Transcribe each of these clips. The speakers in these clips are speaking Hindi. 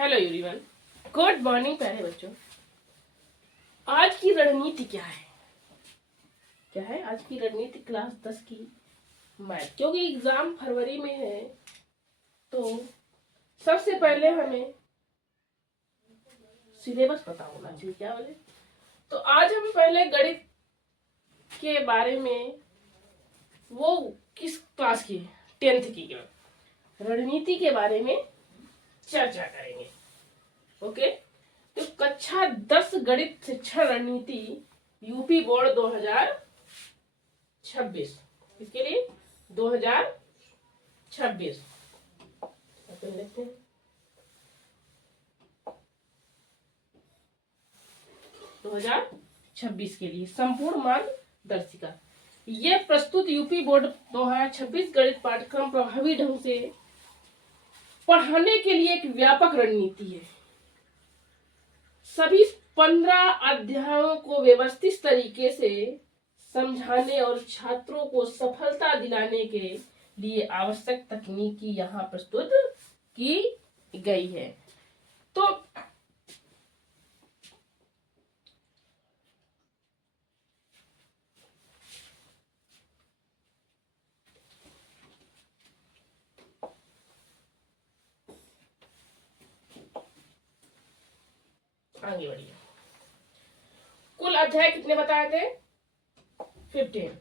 हेलो एवरीवन, गुड मॉर्निंग प्यारे बच्चों। आज की रणनीति क्या है? आज की रणनीति क्लास 10 की मैथ, क्योंकि एग्जाम फरवरी में है तो सबसे पहले हमें सिलेबस पता होना चाहिए। क्या बोले? तो आज हम पहले गणित के बारे में, वो किस क्लास की, 10th की रणनीति के बारे में चर्चा करेंगे। ओके, तो कक्षा 10 गणित शिक्षण रणनीति यूपी बोर्ड 2026, इसके लिए 2026 लिखते हैं 2026 के लिए संपूर्ण मार्गदर्शिका। यह प्रस्तुत यूपी बोर्ड 2026 गणित पाठ्यक्रम प्रभावी ढंग से पढ़ाने के लिए एक व्यापक रणनीति है। सभी 15 अध्यायों को व्यवस्थित तरीके से समझाने और छात्रों को सफलता दिलाने के लिए आवश्यक तकनीकी यहाँ प्रस्तुत की गई है। तो आगे बढ़िए। कुल अध्याय कितने बताए थे? 15।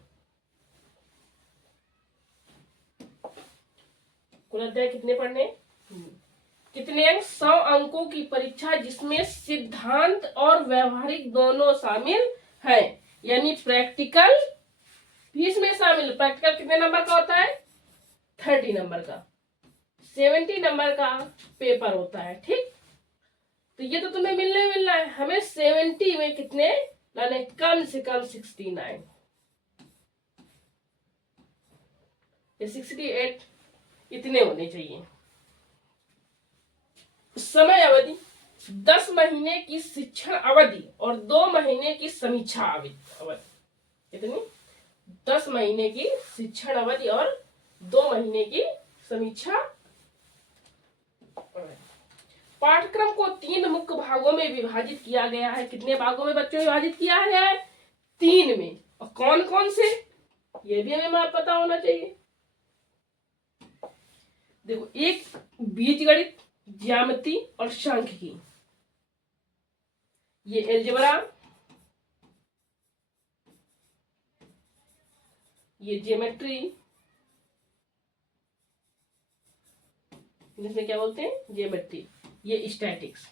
कुल अध्याय कितने पढ़ने? कितने अंक? 100 अंकों की परीक्षा, जिसमें सिद्धांत और व्यवहारिक दोनों शामिल है, यानी प्रैक्टिकल भी इसमें शामिल। प्रैक्टिकल कितने नंबर का होता है? 30 नंबर का। 70 नंबर का पेपर होता है। ठीक, तो ये तो तुम्हें मिलना है। हमें 70 में कितने लाने? कम से कम 69 या 68 इतने होने चाहिए। समय अवधि 10 महीने की शिक्षण अवधि और 2 महीने की समीक्षा अवधि। कितनी? 10 महीने की शिक्षण अवधि और 2 महीने की समीक्षा। पाठ्यक्रम को 3 मुख्य भागों में विभाजित किया गया है। कितने भागों में बच्चों विभाजित किया है? 3 में। और कौन कौन से, ये भी हमें पता होना चाहिए। देखो, एक बीजगणित, ज्यामिति और सांख्यिकी, ये अलजेब्रा, ये ज्योमेट्री, जिसमें क्या बोलते हैं? ज्योमेट्री। ये स्टैटिक्स।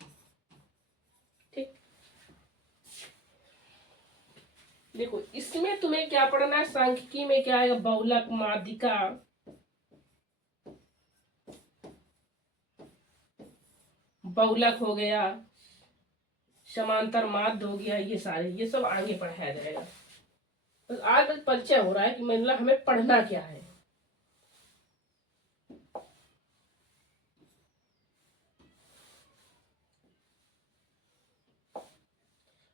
ठीक, देखो इसमें तुम्हें क्या पढ़ना है? सांख्यिकी में क्या है? बहुलक, माध्यिका, बहुलक हो गया, समांतर माध्य हो गया, ये सारे, ये सब आगे पढ़ाया जाएगा। तो आज परिचय हो रहा है कि मतलब हमें पढ़ना क्या है।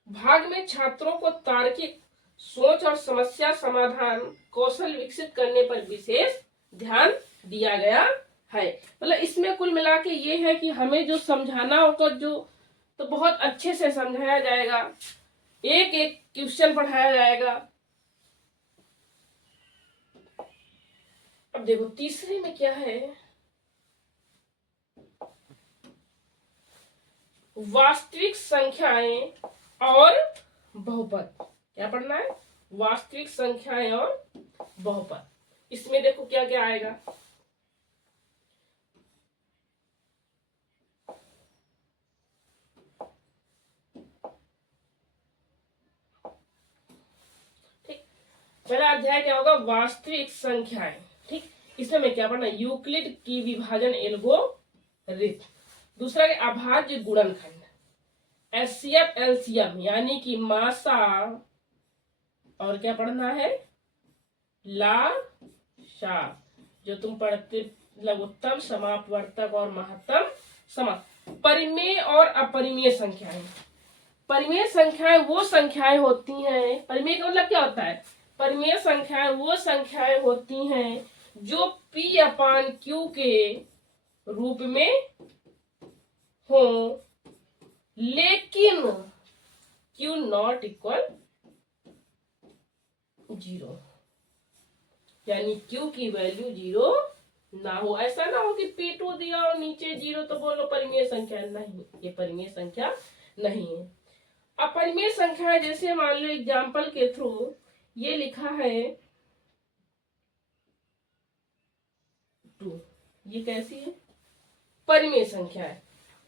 भाग में छात्रों को तार्किक सोच और समस्या समाधान कौशल विकसित करने पर विशेष ध्यान दिया गया है। मतलब इसमें कुल मिला के ये है कि हमें जो समझाना होगा, जो तो बहुत अच्छे से समझाया जाएगा, एक एक क्वेश्चन पढ़ाया जाएगा। अब देखो तीसरे में क्या है? वास्तविक संख्याएं और बहुपद। क्या पढ़ना है? वास्तविक संख्याएं और बहुपद। इसमें देखो क्या क्या आएगा। ठीक, पहला अध्याय क्या होगा? वास्तविक संख्याएं। ठीक, इसमें मैं क्या पढ़ना? यूक्लिड की विभाजन एल्गोरिथम। दूसरा के अभाज्य गुणनखंड, एचसीएफ एलसीएम, यानी कि मासा, और क्या पढ़ना है? लाशा, जो तुम पढ़ते लघुत्तम, समापवर्तक और महत्तम समा। परिमेय और अपरिमेय संख्याएं। परिमेय संख्याएं वो संख्याएं होती हैं, परिमेय का मतलब क्या होता है? परिमेय संख्याएं वो संख्याएं होती हैं जो P/Q के रूप में हो लेकिन Q नॉट इक्वल 0, यानी Q की वैल्यू 0 ना हो। ऐसा ना हो कि P2 दिया और नीचे 0 तो बोलो परिमेय संख्या नहीं, ये परिमेय संख्या नहीं है। अपरिमेय संख्या है, जैसे मान लो एग्जाम्पल के थ्रू ये लिखा है 2, ये कैसी है? परिमेय संख्या है।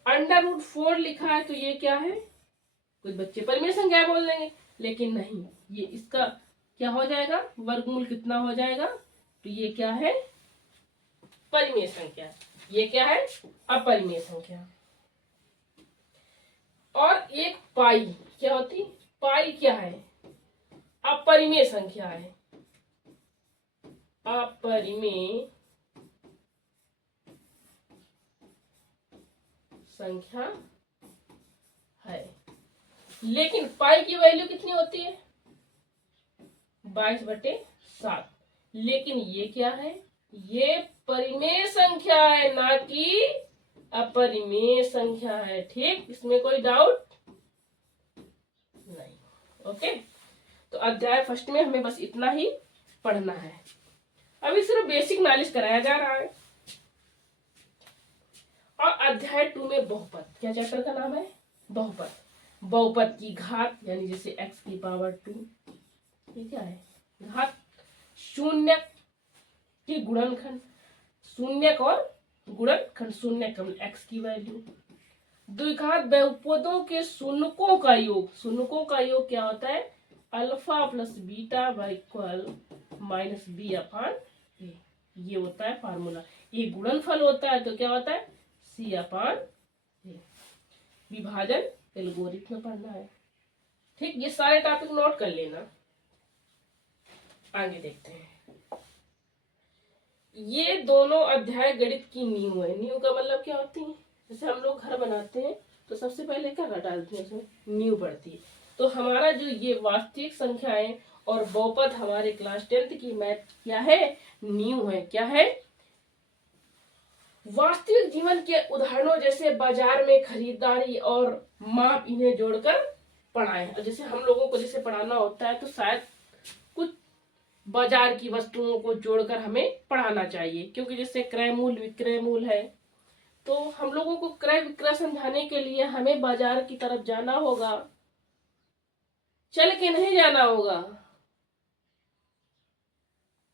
√4 लिखा है तो ये क्या है? कुछ बच्चे परिमेय संख्या बोल देंगे, लेकिन नहीं, ये इसका क्या हो जाएगा? वर्गमूल कितना हो जाएगा? तो ये क्या है? परिमेय संख्या। ये क्या है? अपरिमेय संख्या। और एक पाई क्या होती? पाई क्या है? अपरिमेय संख्या है। अपरिमेय संख्या है, लेकिन पाई की वैल्यू कितनी होती है? 22/7। लेकिन ये क्या है? ये परिमेय संख्या है, ना कि अपरिमेय संख्या है। ठीक, इसमें कोई डाउट नहीं। ओके, तो अध्याय फर्स्ट में हमें बस इतना ही पढ़ना है। अभी सिर्फ बेसिक नॉलेज कराया जा रहा है। और अध्याय 2 में बहुपद, क्या चैप्टर का नाम है? बहुपद। बहुपद की घात, यानी जैसे x⁻², ये क्या है? घात। शून्य की गुणनखंड, शून्यक और गुणनखंड, शून्यक x की वैल्यू। द्विघात बहुपदों के शून्यकों का योग, शून्यकों का योग क्या होता है? Alpha plus beta equal -b/a, ये होता है फार्मूला। ये गुणनफल होता है तो क्या होता है? c/a। विभाजन एल्गोरिथम पढ़ना है। ठीक, ये सारे टॉपिक नोट कर लेना। आगे देखते हैं। ये दोनों अध्याय गणित की नींव है। नींव का मतलब क्या होती है? जैसे हम लोग घर बनाते हैं तो सबसे पहले क्या डालते हैं? उसमें नींव पड़ती है। तो हमारा जो ये वास्तविक संख्याएं और बहुपद हमारे क्लास 10th की मैथ क्या है? नींव है। क्या है? वास्तविक जीवन के उदाहरणों जैसे बाजार में खरीदारी और माप, इन्हें जोड़कर पढ़ाएं। और जैसे हम लोगों को जैसे पढ़ाना होता है तो शायद कुछ बाजार की वस्तुओं को जोड़कर हमें पढ़ाना चाहिए, क्योंकि जैसे क्रय मूल्य विक्रय मूल्य है, तो हम लोगों को क्रय विक्रय समझाने के लिए हमें बाजार की तरफ जाना होगा, चल के नहीं जाना होगा।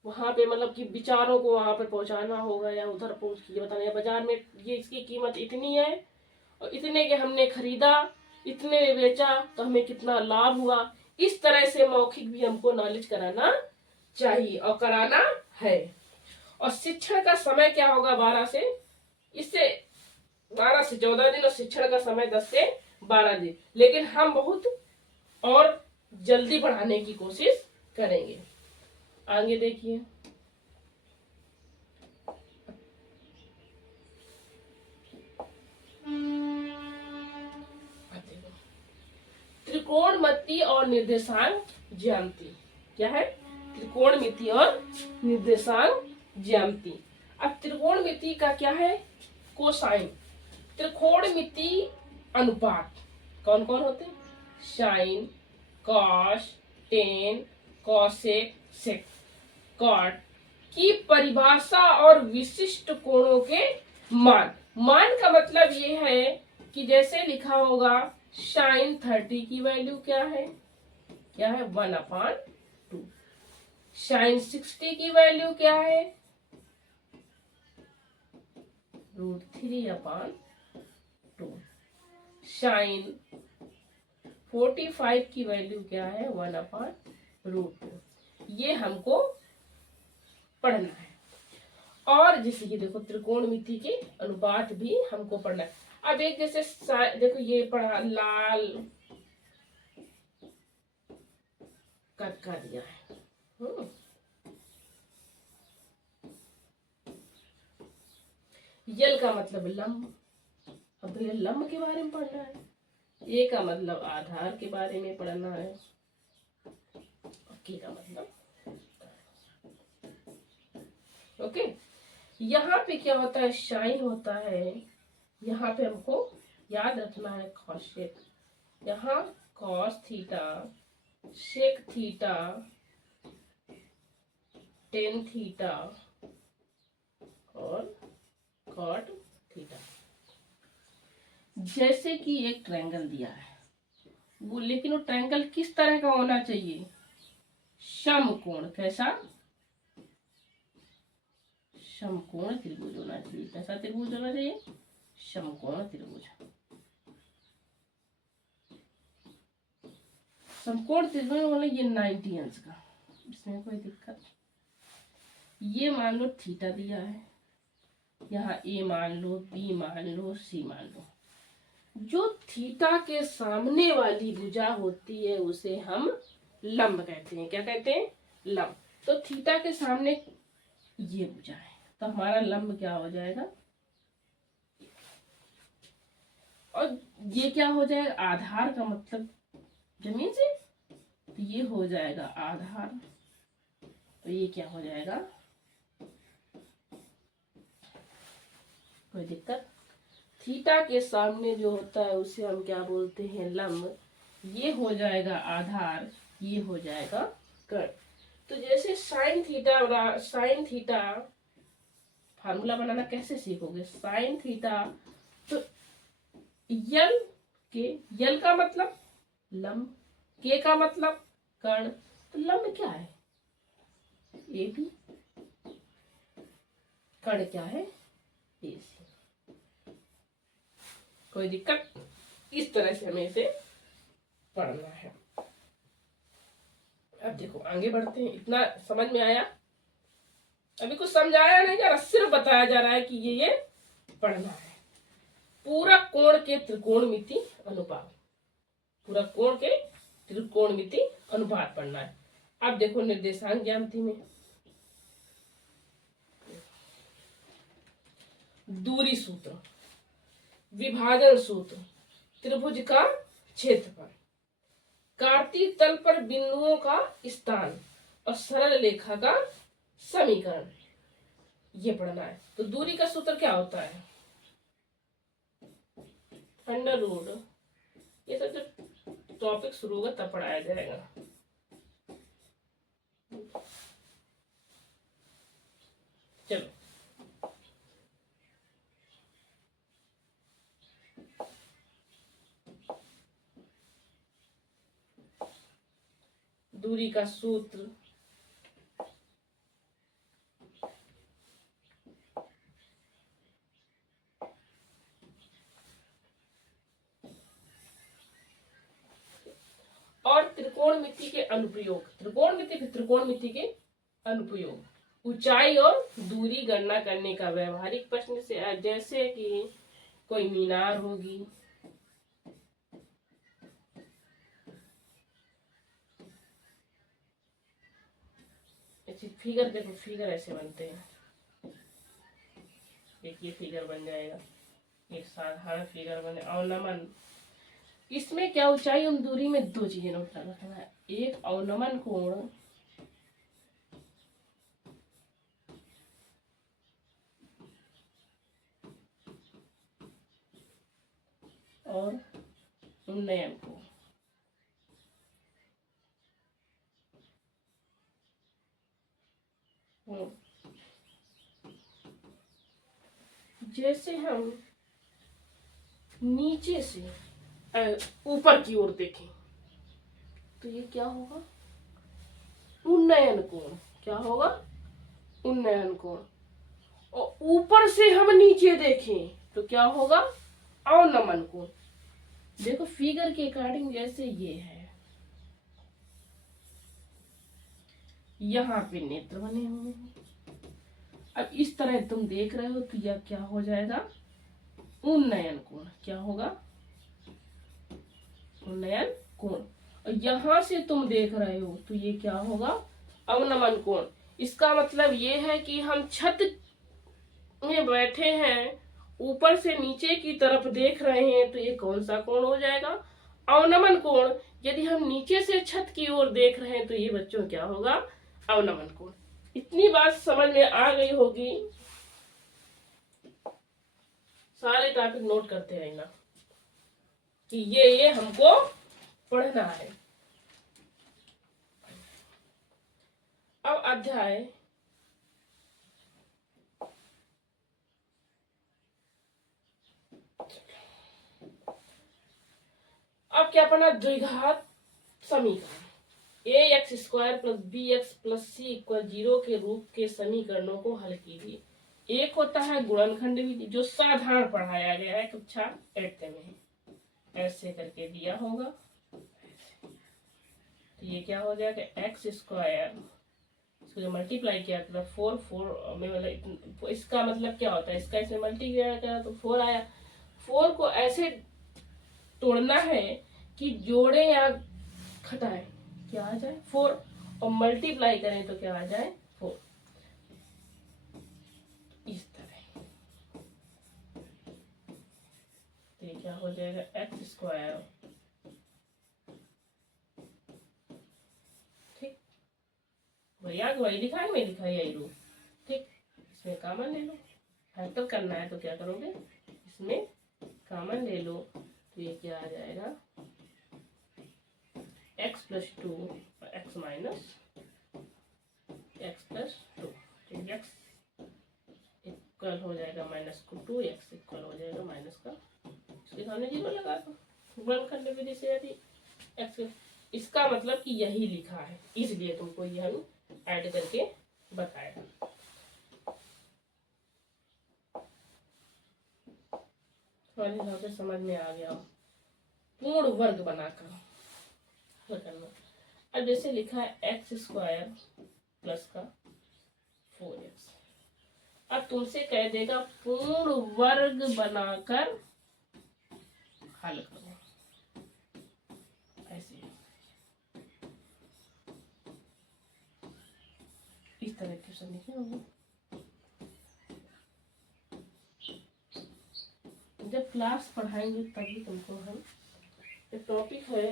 वहां पे मतलब कि विचारों को वहां पे पहुंचाना होगा, या उधर पहुंच के बताना है बाजार में ये इसकी कीमत इतनी है और इतने के हमने खरीदा, इतने में बेचा तो हमें कितना लाभ हुआ। इस तरह से मौखिक भी हमको नॉलेज कराना चाहिए और कराना है। और शिक्षण का समय क्या होगा? 12 से 14 दिन, और शिक्षण का समय 10 से 12 दिन। लेकिन हम बहुत और जल्दी बढ़ाने की कोशिश करेंगे। आगे देखिए। त्रिकोणमिति और निर्देशांक ज्यामिति। क्या है? त्रिकोणमिति और निर्देशांक ज्यामिति। अब त्रिकोणमिति का क्या है? कोसाइन। त्रिकोणमिति अनुपात कौन कौन होते हैं? साइन, कॉस, टेन, कॉसेक, सेक, कॉट की परिभाषा और विशिष्ट कोणों के मान। मान का मतलब ये है कि जैसे लिखा होगा साइन 30 की वैल्यू क्या है? क्या है? 1/2। साइन 60 की वैल्यू क्या है? √3/2। साइन 45 की वैल्यू क्या है? 1/√2। ये हमको पढ़ना है। और जैसे कि देखो त्रिकोणमिति के अनुपात भी हमको पढ़ना है। अब एक जैसे देखो ये पढ़ा, लाल कट का दिया है। यल का मतलब लंब। अब भैया लंब के बारे में पढ़ना है। ए का मतलब आधार के बारे में पढ़ना है। के का मतलब ओके। यहाँ पे क्या होता है? साइन होता है। यहाँ पे हमको याद रखना है कॉस शेक। यहाँ cos theta, shake theta, tan theta और कॉट थीटा। जैसे कि एक ट्रायंगल दिया है वो, लेकिन वो ट्रायंगल किस तरह का होना चाहिए? समकोण। कैसा? समकोण त्रिभुज होना चाहिए। कैसा त्रिभुज होना चाहिए? समकोण त्रिभुज। समकोण त्रिभुज मतलब ये 90 अंश का, इसमें कोई दिक्कत। ये मान लो थीटा दिया है, यहाँ ए मान लो, बी मान लो, सी मान लो। जो थीटा के सामने वाली भुजा होती है उसे हम लंब कहते हैं। क्या कहते हैं? लंब। तो थीटा के सामने ये भुजा है तो हमारा लंब क्या हो जाएगा? और ये क्या हो जाएगा? आधार का मतलब जमीन से, तो ये हो जाएगा आधार। तो ये क्या हो जाएगा? कोई दिक्कत? थीटा के सामने जो होता है उसे हम क्या बोलते हैं? लंब। ये हो जाएगा आधार, ये हो जाएगा कर्ण। तो जैसे साइन थीटा फार्मूला बनाना कैसे सीखोगे? साइन थीटा, तो यल के, यल का मतलब लंब, के का मतलब कर्ण। तो लंब क्या है? A B. कर्ण क्या है? ए सी। कोई दिक्कत? इस तरह से हमें इसे पढ़ना है। अब देखो आगे बढ़ते हैं। इतना समझ में आया? अभी कुछ समझाया नहीं जा रहा, सिर्फ बताया जा रहा है कि ये पढ़ना है। पूरा कोण के त्रिकोणमिति अनुपात, पूरा कोण के त्रिकोणमिति अनुपात पढ़ना है। अब देखो निर्देशांक ज्यामिति में दूरी सूत्र, विभाजन सूत्र, त्रिभुज का क्षेत्रफल, कार्तीय तल पर बिंदुओं का स्थान और सरल रेखा का समीकरण, ये पढ़ना है। तो दूरी का सूत्र क्या होता है? Under root. ये सब जब टॉपिक शुरू होगा तब पढ़ाया जाएगा। चलो दूरी का सूत्र, और त्रिकोणमिति के अनुप्रयोग, त्रिकोणमिति के अनुप्रयोग, ऊंचाई और दूरी गणना करने का व्यवहारिक प्रश्न से, जैसे कि कोई मीनार होगी, फिगर देखो, फिगर ऐसे बनते हैं। एक ये फिगर बन जाएगा, एक साधारण फिगर बने। अवनमन, इसमें क्या ऊंचाई और दूरी में दो चीजें नोट रखना है। एक अवनमन कोण और उन्नयन कोण। जैसे हम नीचे से ऊपर की ओर देखें तो ये क्या होगा? उन्नयन कोण। क्या होगा? उन्नयन कोण। और ऊपर से हम नीचे देखें तो क्या होगा? अवनमन कोण। देखो फिगर के अकॉर्डिंग, जैसे ये है, यहाँ पे नेत्र बने हुए हैं। अब इस तरह तुम देख रहे हो तो यह क्या हो जाएगा? उन्नयन कोण। क्या होगा? उन्नयन कोण। और यहां से तुम देख रहे हो तो ये क्या होगा? अवनमन कोण। इसका मतलब ये है कि हम छत में बैठे हैं, ऊपर से नीचे की तरफ देख रहे हैं, तो ये कौन सा कोण हो जाएगा? अवनमन कोण। यदि हम नीचे से छत की ओर देख रहे हैं तो ये बच्चों क्या होगा? अवनमन कोण। इतनी बात समझ में आ गई होगी। सारे टॉपिक नोट करते रहना। कि ये हमको पढ़ना है। अब अध्याय अब क्या पढ़ना, द्विघात समीकरण। A x square plus B x plus C equal 0 के रूप के समीकरणों को हल कीजिए। एक होता है गुणनखंड विधि, जो साधारण पढ़ाया गया है कक्षा 8 में, ऐसे करके दिया होगा। तो ये क्या हो जाएगा, एक्स स्क्वायर, इसको जो मल्टीप्लाई किया था 4 में, मतलब इसका मतलब क्या होता है, इसका इसमें मल्टीप्लाई किया तो 4 आया। 4 को ऐसे तोड़ना है कि जोड़े या घटाएं, क्या आ जाए 4, और मल्टीप्लाई करें तो क्या आ जाए 4, इस तरह। तो ये क्या हो जाएगा, एक्स स्क्वायर, ठीक, वही लिखा है, मैं लिखा यही रूप, ठीक। इसमें कॉमन ले लो, फैक्टर करना है तो क्या करोगे, इसमें कॉमन ले लो, तो ये क्या आ जाएगा, x plus 2 x minus x plus 2, x equal हो जाएगा माइनस को 2, एक्स इक्वल हो जाएगा माइनस का, इसके सामने 0 लगा दो। गुणनखंड विधि से यदि एक्स, इसका मतलब कि यही लिखा है, इसलिए तुमको ये हम ऐड करके बताया। से समझ में आ गया, पूर्ण वर्ग बनाकर करना। अब जैसे लिखा है एक्स स्क्वायर प्लस का 4x, अब तुमसे कह देगा पूर्ण वर्ग बनाकर हल करो, ऐसे इस तरह क्वेश्चन लिखे होंगे। जब क्लास पढ़ाएंगे तभी तुमको हम, टॉपिक है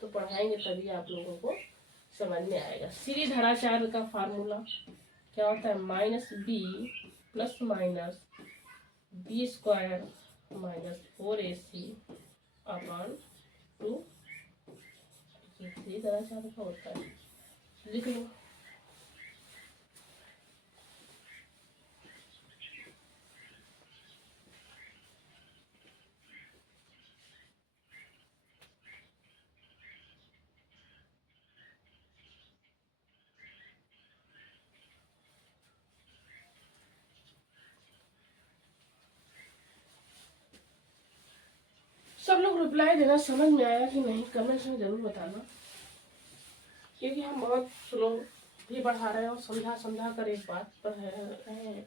तो पढ़ाएंगे तभी आप लोगों को समझ में आएगा। सीधी धराचार का फार्मूला क्या होता है, minus b plus minus b square minus 4ac upon 2, सीधी धराचार का होता है, लिख लो। सब लोग रिप्लाई देना, समझ में आया कि नहीं कमेंट्स में जरूर बताना, क्योंकि हम बहुत स्लो भी पढ़ा रहे हैं और समझा कर एक बात पढ़ रहे हैं।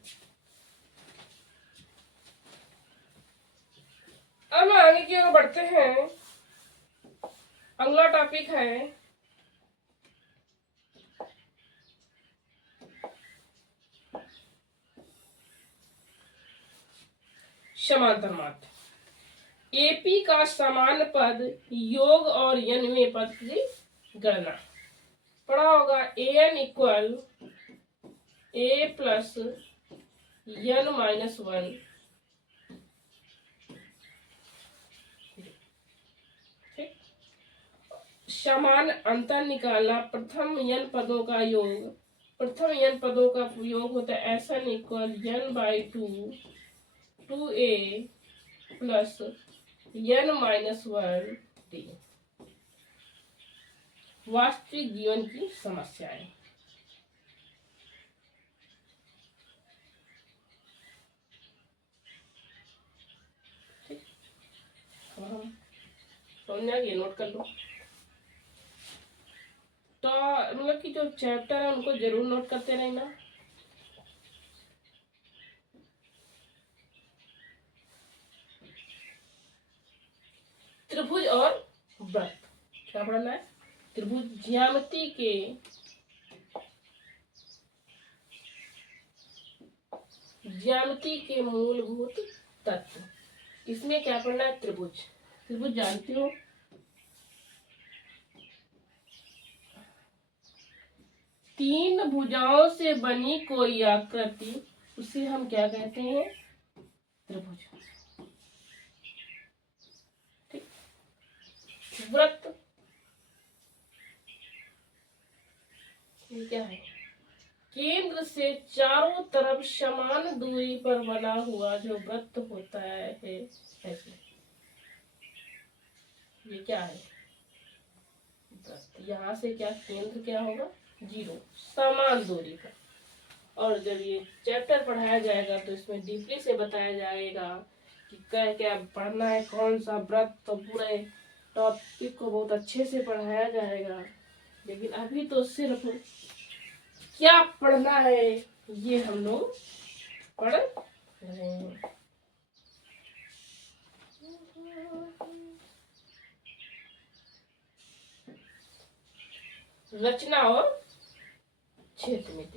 अब आगे की ओर बढ़ते हैं। अगला टॉपिक है समांतर माध्य। एपी का समान पद योग और यनवे पद की गणना पढ़ा होगा। एन इक्वल ए प्लस यन माइनस 1, ठीक। समान अंतर निकालना, प्रथम यन पदों का योग, प्रथम यन पदों का योग होता है n equal n by 2a plus n minus 1 d. वास्तविक जीवन की समस्याएं, ठीक, हम समझना, ये नोट कर लो। तो मतलब कि जो चैप्टर है उनको जरूर नोट करते रहना। त्रिभुज और वृत्त क्या पढ़ना है, त्रिभुज ज्यामिति के मूलभूत तत्व। इसमें क्या पढ़ना है, त्रिभुज। त्रिभुज जानते हो, तीन भुजाओं से बनी कोई आकृति, उसे हम क्या कहते हैं, त्रिभुज, ठीक। वृत्त, ये क्या है? केंद्र से चारों तरफ समान दूरी पर बना हुआ जो वृत्त होता है ऐसे, ये क्या है? वृत्त। यहाँ से क्या केंद्र क्या होगा? 0, समान दूरी पर। और जब ये चैप्टर पढ़ाया जाएगा तो इसमें डीपली से बताया जाएगा कि क्या क्या पढ़ना है, कौन सा व्रत, तो पूरे टॉपिक को बहुत अच्छे से पढ़ाया जाएगा। लेकिन अभी तो सिर्फ क्या पढ़ना है ये हम लोग पढ़ रहे हैं। रचना और क्षेत्र में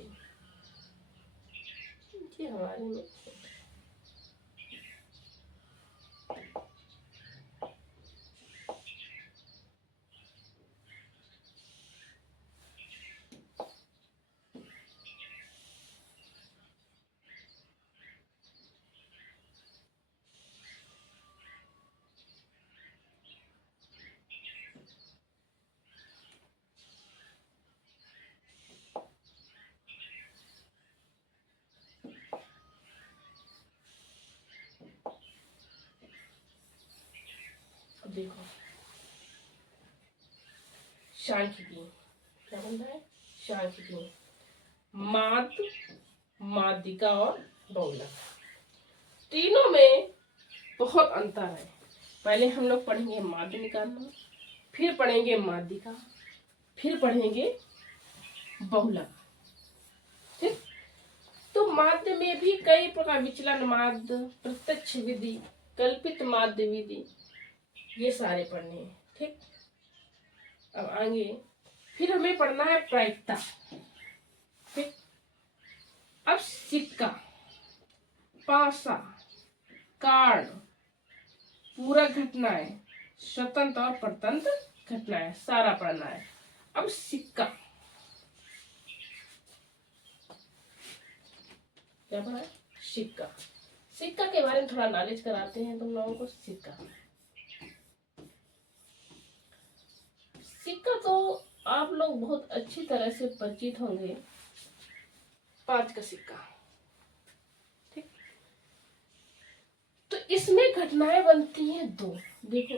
ये हमारे में देखो सांख्यिकी क्या बन रहा है? सांख्यिकी माद, माध्यिका और बहुलक, तीनों में बहुत अंतर है। पहले हम लोग पढ़ेंगे माध्य निकालना, फिर पढ़ेंगे माध्यिका, फिर पढ़ेंगे बहुलक। ठीक, तो माध्य में भी कई प्रकार, विचलन माध्य, प्रत्यक्ष विधि, कल्पित माध्य विधि, ये सारे पढ़ने हैं। ठीक, अब आगे फिर हमें पढ़ना है प्रायिकता। ठीक, अब सिक्का, पासा, कारण, पूरक घटनाएं, स्वतंत्र और परतंत्र घटनाएं, सारा पढ़ना है। अब सिक्का क्या पढ़ा है? सिक्का। सिक्का के बारे में थोड़ा नॉलेज कराते हैं तुम लोगों को। सिक्का तो आप लोग बहुत अच्छी तरह से परिचित होंगे। 5 का सिक्का। ठीक, तो इसमें घटनाएं बनती हैं 2। देखो,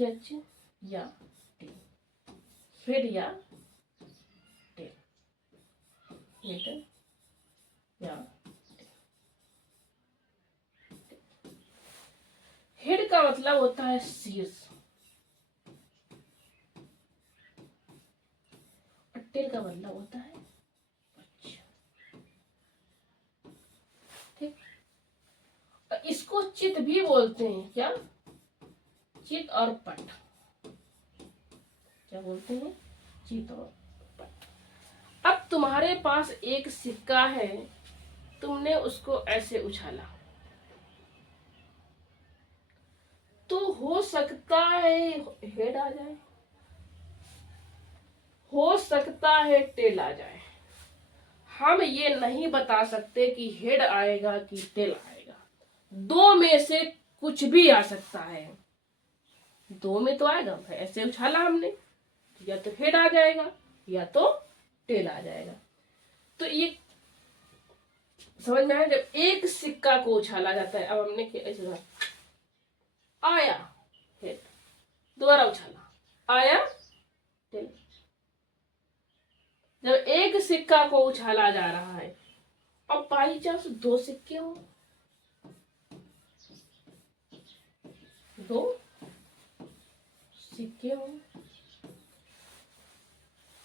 यच या टेल, हेड या टेल, हेड या टेल। हेड का मतलब होता है शीर्ष, टेल का मतलब होता है पक्ष। ठीक, इसको चित भी बोलते हैं। क्या? चित और पट। क्या बोलते हैं? चित और पट। अब तुम्हारे पास एक सिक्का है, तुमने उसको ऐसे उछाला, तो हो सकता है हेड आ जाए, हो सकता है टेल आ जाए। हम ये नहीं बता सकते कि हेड आएगा कि टेल आएगा। 2 में से कुछ भी आ सकता है। 2 में तो आएगा। ऐसे उछाला हमने, या तो हेड आ जाएगा या तो टेल आ जाएगा। तो ये समझ में आया? जब एक सिक्का को उछाला जाता है, अब हमने ऐसे आया हेड, दोबारा उछाला, आया टेल। जब एक सिक्का को उछाला जा रहा है, अब बाई चांस 2 सिक्के हो, 2 सिक्के हो।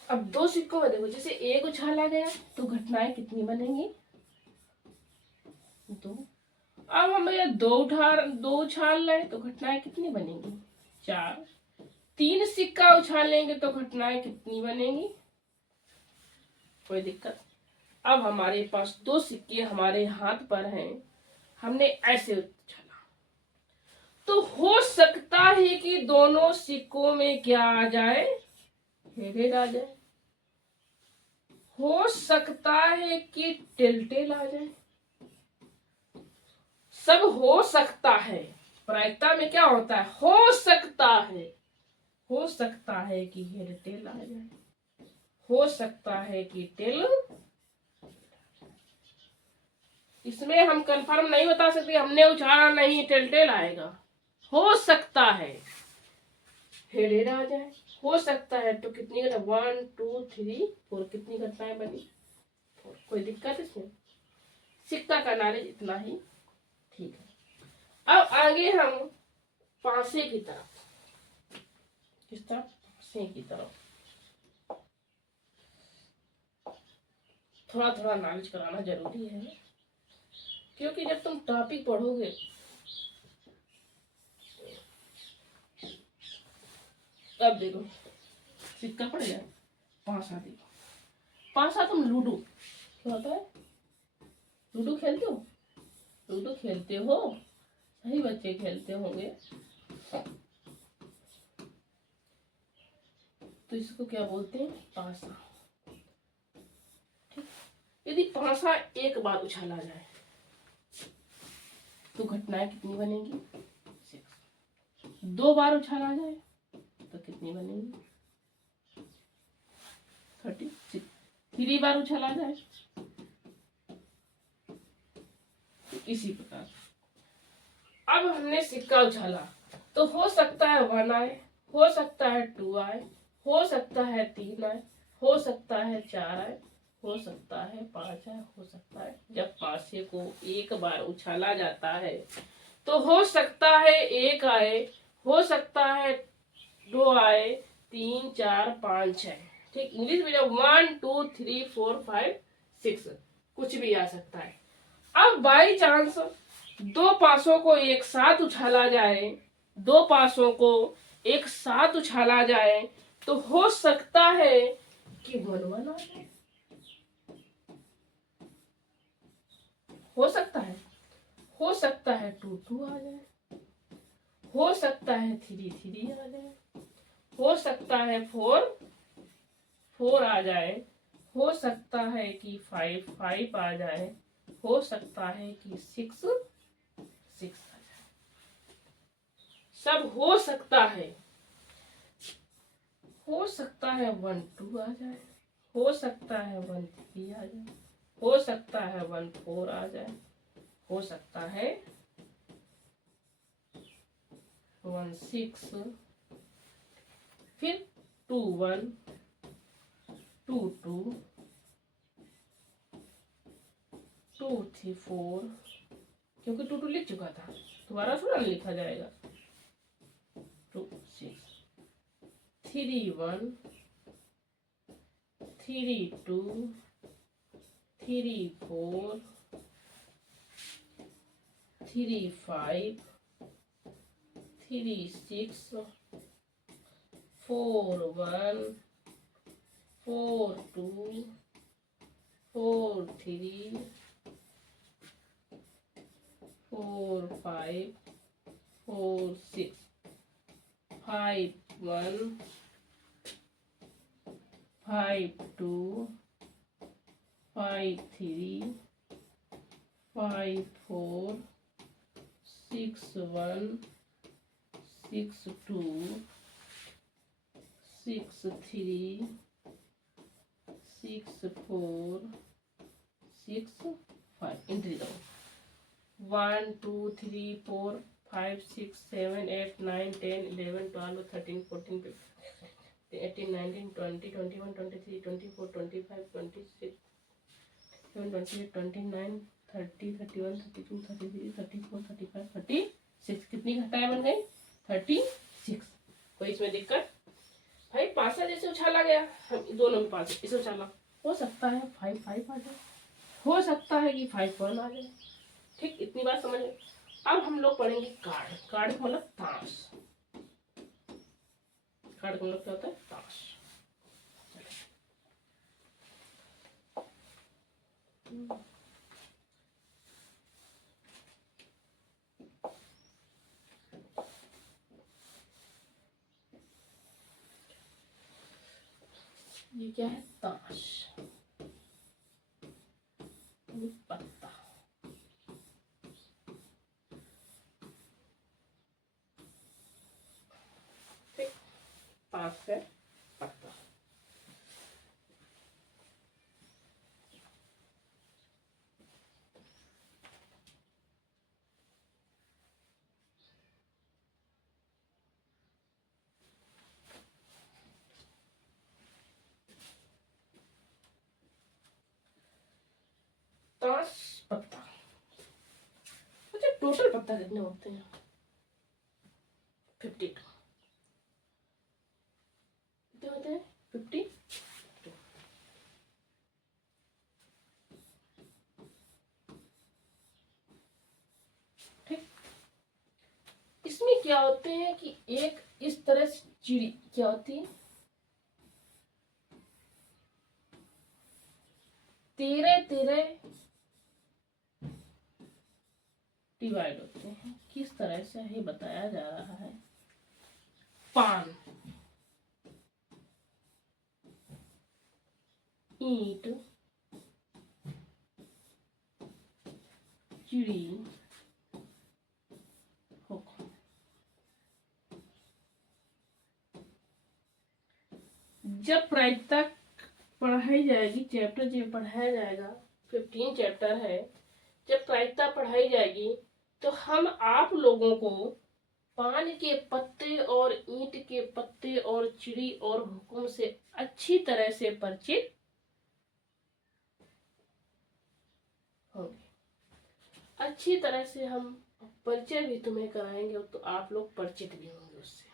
अब 2 सिक्कों में देखो, जैसे एक उछाला गया तो घटनाएं कितनी बनेंगी? 2। अब हम ये 2 उछाल रहे तो घटनाएं कितनी बनेंगी? 4। 3 सिक्का उछालेंगे तो घटनाएं कितनी बनेंगी? कोई दिक्कत? अब हमारे पास 2 सिक्के हमारे हाथ पर हैं, हमने ऐसे उछाला, तो हो सकता है कि दोनों सिक्कों में क्या आ जाए? हेड आ जाए। हो सकता है कि टेल आ जाए। सब हो सकता है। प्रायिकता में क्या होता है? हो सकता है, हो सकता है कि हेड टेल आ जाए, हो सकता है कि टेल। इसमें हम कंफर्म नहीं बता सकते, हमने उछाला नहीं, टेल टेल आएगा। हो सकता है हेड हेड आ जाए, हो सकता है। तो कितनी घटना, 1 2 3 4, कितनी घटनाएं बनी, 4। कोई दिक्कत इसमें? सिक्का का नॉलेज इतना ही ठीक है। अब आगे हम पासे की तरफ, किस तरफ, पासे की तरफ थोड़ा थोड़ा नॉलेज कराना जरूरी है, क्योंकि जब तुम टॉपिक पढ़ोगे, अब देखो सिक्का पड़ गया, पासा देखो, पासा तुम लूडो, क्या होता है, लूडो खेलते हो, लूडो खेलते हो, सही बच्चे खेलते होंगे। तो इसको क्या बोलते हैं, पासा। यदि पासा एक बार उछाला जाए तो घटनाएं कितनी बनेंगी, 6। 2 बार उछाला जाए तो कितनी बनेंगी, 36। 3 बार उछाला जाए, इसी प्रकार। अब हमने सिक्का उछाला तो हो सकता है 1 आए, हो सकता है 2 आए, हो सकता है 3 आए, हो सकता है 4 आए, हो सकता है 5 आए, हो सकता है। जब पासे को एक बार उछाला जाता है तो हो सकता है 1 आए, हो सकता है 2 आए, 3 4 5 आए। ठीक, इंग्लिश में जब 1 2 3 4 5 6 कुछ भी आ सकता है। अब बाई चांस 2 पासों को एक साथ उछाला जाए, 2 पासों को एक साथ उछाला जाए तो हो सकता है कि 1 1 आ जाए, हो सकता है, हो सकता है 2 2 आ जाए, हो सकता है 3 3 आ जाए, हो सकता है 4 4 आ जाए, हो सकता है कि 5 5 आ जाए, हो सकता है कि 6 6 आ जाए। सब हो सकता है, हो सकता है 1 2 आ जाए, हो सकता है 1 3 आ जाए, हो सकता है 1 4 आ जाए, हो सकता है 1 6, फिर 2 1 2 2 2 3 4, क्योंकि 2 2 लिख चुका था, दोबारा थोड़ा लिखा जाएगा। 2 6 3 1 3 2 3 4 3 5 3 6 4 1 4 2 4 3 4 5 4 6 5 1 5 2 5 3 5 4 6 1 6 2 6 3 6 4 6 5, एंट्री दो। 1 2 3 4 5 6 7 8 9 10 11 12 13 14 15 18 19 20 21 23 24 25 26 27 28 29 30 31 32 33 34 35 36, कितनी घटाएं बन गई, 36। कोई इसमें दिक्कत? भाई पासा जैसे उछाला गया, हम दोनों में पास इसे उछाला, हो सकता है 5 5 आ जाए, हो सकता है कि 5 1 आ जाए। ठीक, इतनी बात समझ में। अब हम लोग पढ़ेंगे कार्ड। कार्ड का मतलब ताश। कार्ड का मतलब क्या होता है, ताश। ये क्या है, ताश, पत्ता। ठीक, पत्ता। अच्छा, टोटल पत्ता कितने होते हैं? 52। कितने होते हैं? 52। ठीक, इसमें क्या होते हैं कि एक इस तरह से चिड़ी क्या होती है, 13 डिवाइड होते हैं। किस तरह से ही बताया जा रहा है। पान, ईंट, चिड़ी, हुक्म। जब प्रायिकता पढ़ाई जाएगी, चैप्टर जब पढ़ाया जाएगा, 15 चैप्टर है, जब प्रायिकता पढ़ाई जाएगी तो हम आप लोगों को पान के पत्ते और ईंट के पत्ते और चिड़ी और हुक्म से अच्छी तरह से परिचित होंगे। अच्छी तरह से हम परिचय भी तुम्हें कराएंगे तो आप लोग परिचित भी होंगे उससे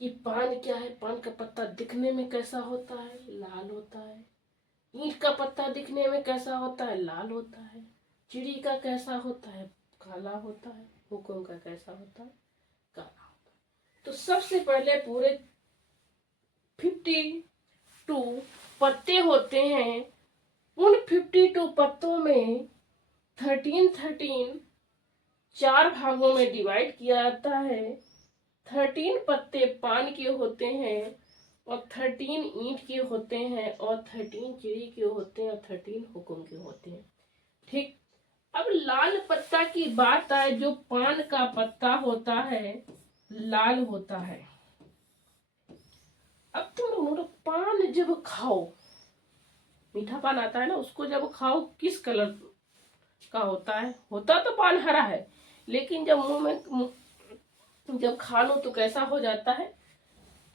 कि पान क्या है। पान का पत्ता दिखने में कैसा होता है? लाल होता है। ईंट का पत्ता दिखने में कैसा होता है? लाल होता है। चिड़ी का कैसा होता है? काला होता है। हुक्म का कैसा होता है? काला होता है। तो सबसे पहले पूरे 52 पत्ते होते हैं। उन 52 पत्तों में 13 4 भागों में डिवाइड किया जाता है। 13 पत्ते पान के होते हैं और 13 ईंट के होते हैं और 13 चिड़ी के होते हैं और 13 हुक्म के होते हैं। ठीक, अब लाल पत्ता की बात आए, जो पान का पत्ता होता है लाल होता है। अब तुम लोग पान जब खाओ, मीठा पान आता है ना, उसको जब खाओ किस कलर का होता है? होता तो पान हरा है, लेकिन जब मुंह में जब खा लो तो कैसा हो जाता है?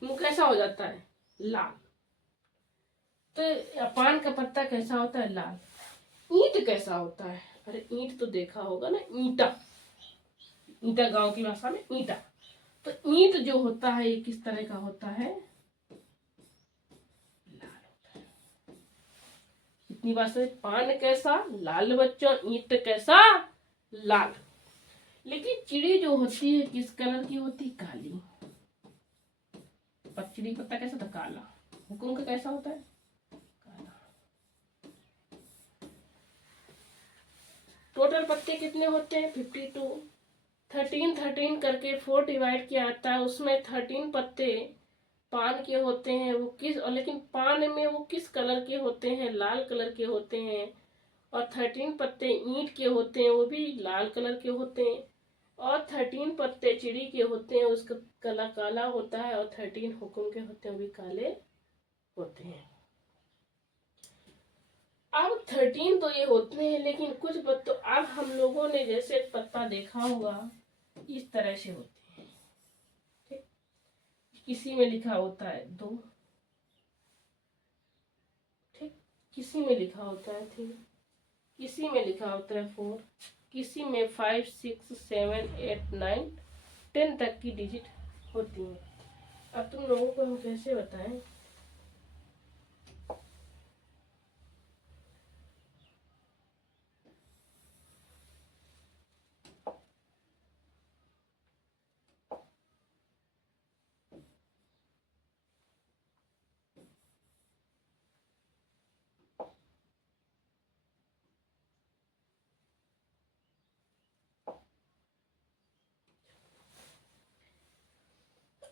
मुंह कैसा हो जाता है? लाल। तो पान का पत्ता कैसा होता है? लाल। ईंट कैसा होता है? अरे ईंट तो देखा होगा ना, ईंटा। ईंटा गांव की भाषा में ईंटा। तो ईंट जो होता है ये किस तरह का होता है? लाल होता है। इतनी बात से पान कैसा? लाल बच्चों। ईंट कैसा? लाल। लेकिन चिड़ी जो होती है किस कलर की होती? काली। पर चिड़ी पत्ता कैसा था? काला। हुकुम का कैसा होता है? काला। टोटल पत्ते कितने होते हैं? 52। 13 करके 4 डिवाइड किया जाता है। उसमें 13 पत्ते पान के होते हैं। वो किस, लेकिन पान में वो किस कलर के होते हैं? लाल कलर के होते हैं। और 13 पत्ते ईंट के होते हैं, वो भी लाल कलर के होते हैं। और 13 पत्ते चिड़ी के होते हैं, उसका कलर काला होता है। और 13 हुक्म के होते हैं, वो भी काले होते हैं। अब 13 तो ये होते हैं, लेकिन कुछ पत्तों, अब हम लोगों ने जैसे पत्ता देखा होगा इस तरह से होते हैं। ठीक, किसी में लिखा होता है 2, ठीक, किसी में लिखा होता है 3, किसी में लिखा होता है 4, किसी में 5 6 7 8 9 10 तक की डिजिट होती है। अब तुम लोगों को हम कैसे बताएं?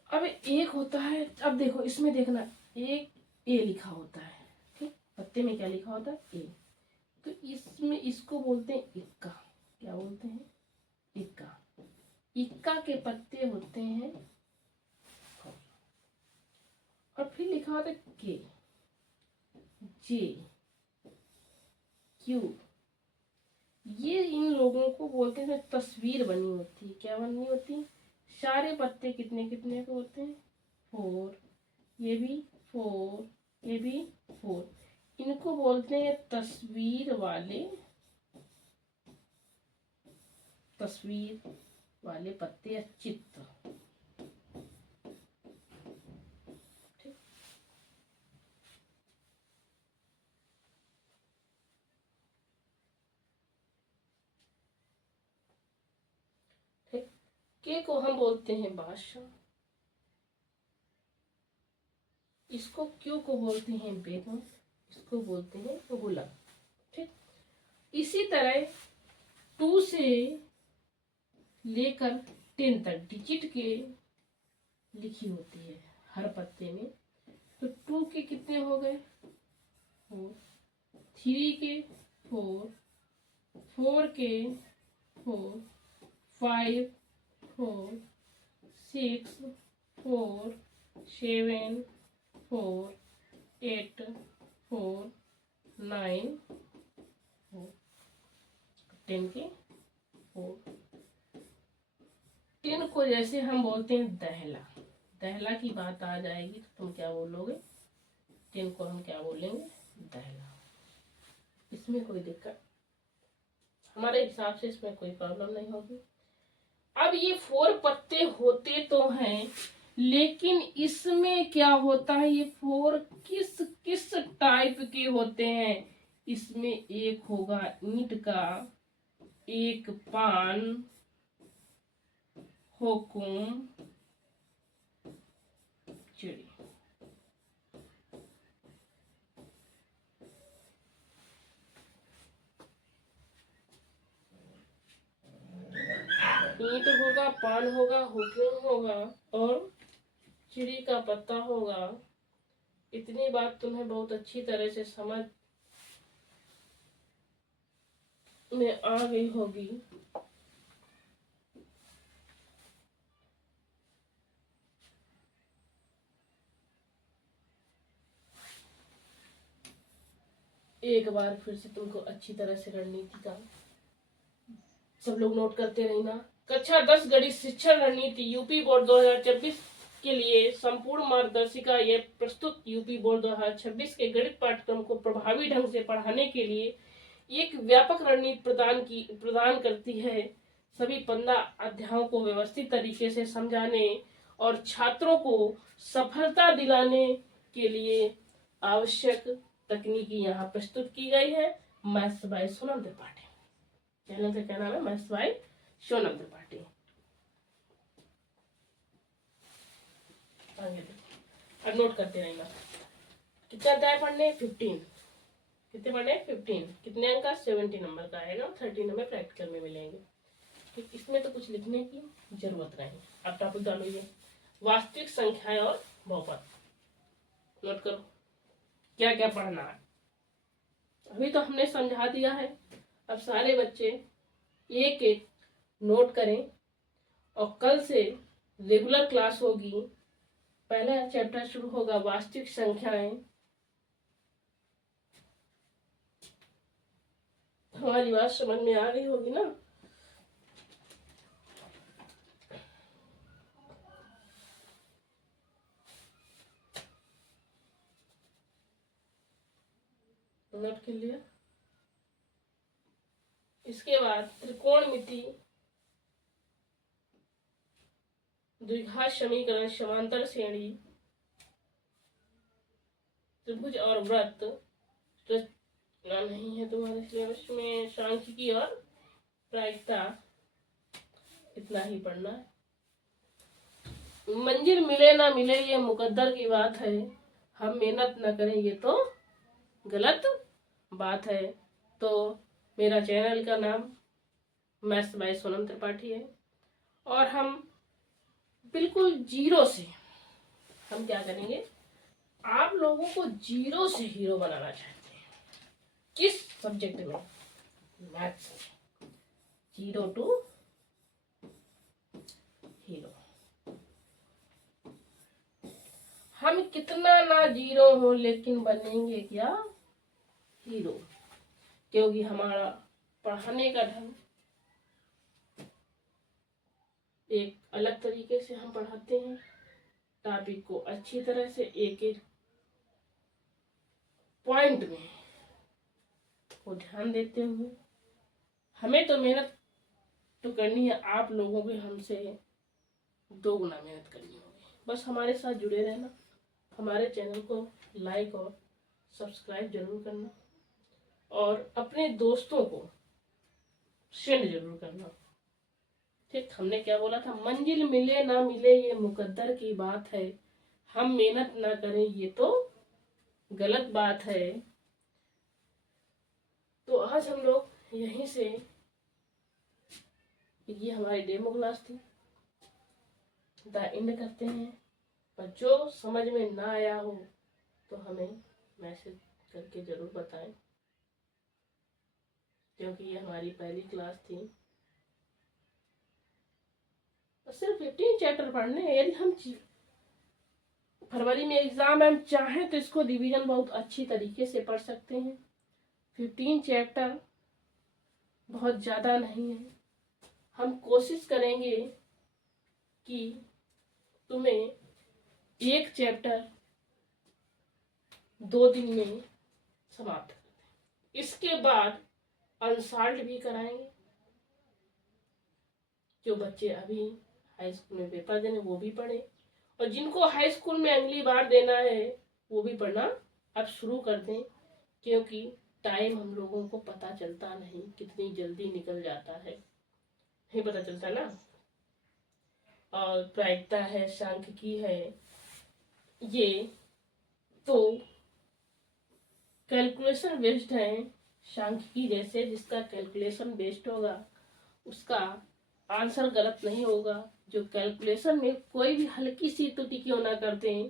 अब एक होता है, अब देखो इसमें देखना, एक ए लिखा होता है। ठीक, पत्ते में क्या लिखा होता है? ए। तो इसमें इसको बोलते हैं इक्का। क्या बोलते हैं? इक्का। इक्का के पत्ते होते हैं। और फिर लिखा होता है के, जे, क्यू। ये इन लोगों को बोलते हैं, तस्वीर बनी होती है। क्या बनी होती है? सारे पत्ते कितने कितने के होते हैं? 4। ये भी 4, ये भी 4। इनको बोलते हैं तस्वीर वाले तस्वीर वाले पत्ते या चित्र। ठीक, ठीक। के को हम बोलते हैं बादशाह, इसको क्यों को बोलते हैं बेगम, इसको बोलते हैं गुलाम। ठीक, इसी तरह 2 से लेकर 10 तक डिजिट के लिखी होती है हर पत्ते में। तो 2 के कितने हो गए 4, 3 के 4, 4 के 4, 5 4, 6 4, 7 4, 8 4, 9 4, 10 के 4। 10 को जैसे हम बोलते हैं दहला, दहला की बात आ जाएगी तो तुम क्या बोलोगे, 10 को हम क्या बोलेंगे, दहला। इसमें कोई दिक्कत हमारे हिसाब से इसमें कोई प्रॉब्लम नहीं होगी। अब ये 4 पत्ते होते तो हैं, लेकिन इसमें क्या होता है, ये 4 किस किस टाइप के होते हैं। इसमें एक होगा ईंट का, एक पान, हुकुम, चिड़ी। ईंट होगा, पान होगा, हुकुम होगा और चिड़ी का पत्ता होगा। इतनी बात तुम्हें बहुत अच्छी तरह से समझ में आ गई होगी। एक बार फिर से तुमको अच्छी तरह से रणनीति का सब लोग नोट करते रहना। कक्षा 10 गणित शिक्षण रणनीति यूपी बोर्ड 2026 के लिए संपूर्ण मार्गदर्शिका। ये प्रस्तुत यूपी बोर्ड 2026 के गणित पाठ्यक्रम को प्रभावी ढंग से पढ़ाने के लिए एक व्यापक रणनीति प्रदान करती है। सभी 15 अध्यायों को व्यवस्थित तरीके से समझाने और छात्रों को सफलता दिलाने के लिए आवश्यक तकनीकी यहाँ प्रस्तुत की गई है। Maths by Sonam Tripathi, channel का क्या नाम है, मैथ्स बाय सोनम त्रिपाठी। अब नोट करते रहेंगे। कितना अध्याय पढ़ने, 15। कितने पढ़ने, 15। कितने अंक का, 70 नंबर का आएगा। 30 हमें प्रैक्टिकल में मिलेंगे। ठीक, इसमें तो कुछ लिखने की जरूरत नहीं। अब टॉपिक डालो ये वास्तविक संख्याएं और बहुपद। नोट करो क्या क्या पढ़ना है। अभी तो हमने समझा दिया है, अब सारे बच्चे एक एक नोट करें और कल से रेगुलर क्लास होगी। पहला चैप्टर शुरू होगा वास्तविक संख्याएं। हमारी बात समझ में आ गई होगी ना। नोट कर लिया। इसके बाद त्रिकोणमिति, द्विघात समीकरण, समांतर श्रेणी, त्रिभुज और वृत्त रचना नहीं है तुम्हारे सिलेबस में। सांख्यिकी और प्रायिकता, इतना ही पढ़ना है। मंजिल मिले ना मिले ये मुकद्दर की बात है, हम मेहनत न करें ये तो गलत बात है। तो मेरा चैनल का नाम मैथ्स बाय सोनम त्रिपाठी है और हम बिल्कुल जीरो से हम क्या करेंगे, आप लोगों को जीरो से हीरो बनाना चाहते हैं। किस सब्जेक्ट में, मैथ्स में। Zero to hero. हम कितना ना जीरो हो लेकिन बनेंगे क्या, हीरो। क्योंकि हमारा पढ़ाने का ढंग एक अलग तरीके से हम पढ़ाते हैं। टॉपिक को अच्छी तरह से एक एक पॉइंट में को ध्यान देते हुए। हमें तो मेहनत तो करनी है आप लोगों के हमसे 2 गुना मेहनत करनी होगी। बस हमारे साथ जुड़े रहना, हमारे चैनल को लाइक और सब्सक्राइब जरूर करना और अपने दोस्तों को शेयर जरूर करना। ठीक, हमने क्या बोला था, मंजिल मिले ना मिले ये मुकद्दर की बात है, हम मेहनत ना करें ये तो गलत बात है। तो आज हम लोग यहीं से, ये हमारी डेमो क्लास थी, द एंड करते हैं। पर जो समझ में ना आया हो तो हमें मैसेज करके जरूर बताएं, क्योंकि ये हमारी पहली क्लास थी। तो सिर्फ 15 चैप्टर पढ़ने हैं। यदि हम फरवरी में एग्जाम है, हम चाहें तो इसको रिवीजन बहुत अच्छी तरीके से पढ़ सकते हैं। 15 चैप्टर बहुत ज़्यादा नहीं है। हम कोशिश करेंगे कि तुम्हें एक चैप्टर 2 दिन में समाप्त कर दें। इसके बाद अनसॉल्व्ड भी कराएंगे। जो बच्चे अभी हाई स्कूल में पेपर देने वो भी पढ़े, और जिनको हाई स्कूल में अगली बार देना है वो भी पढ़ना अब शुरू कर दें, क्योंकि टाइम हम लोगों को पता चलता नहीं, कितनी जल्दी निकल जाता है, नहीं पता चलता ना। और प्रायिकता है, सांख्यिकी है, ये तो कैलकुलेशन बेस्ड है। सांख्यिकी जैसे जिसका कैलकुलेशन बेस्ड होगा उसका आंसर गलत नहीं होगा। जो कैलकुलेशन में कोई भी हल्की सी त्रुटि क्यों ना करते हैं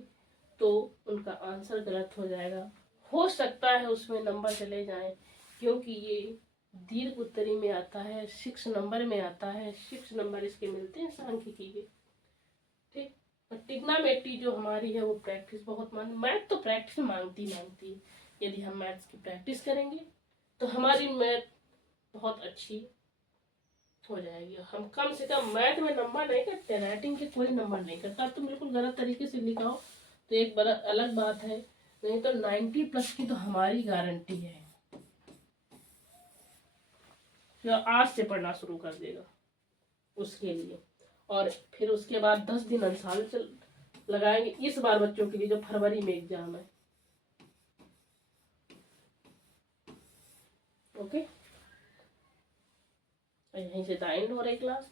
तो उनका आंसर गलत हो जाएगा। हो सकता है उसमें नंबर चले जाएं, क्योंकि ये दीर्घ उत्तरी में आता है, 6 नंबर में आता है। 6 नंबर इसके मिलते हैं सांख्यिकी के। ठीक, और ट्रिग्नोमेट्री जो हमारी है वो प्रैक्टिस बहुत मैथ तो प्रैक्टिस मांगती है। यदि हम मैथ्स की प्रैक्टिस करेंगे तो हमारी मैथ बहुत अच्छी हो जाएगी। हम कम से कम मैथ में नंबर नहीं करते, राइटिंग के कोई नंबर नहीं करता। तो बिल्कुल गलत तरीके से लिखा हो तो एक बड़ा अलग बात है, नहीं तो 90+ की तो हमारी गारंटी है। जो आज से पढ़ना शुरू कर देगा उसके लिए, और फिर उसके बाद 10 दिन अनसाल लगाएंगे इस बार बच्चों के लिए जो फरवरी में एग्जाम है। ओके, यहीं से द एंड हो रही क्लास।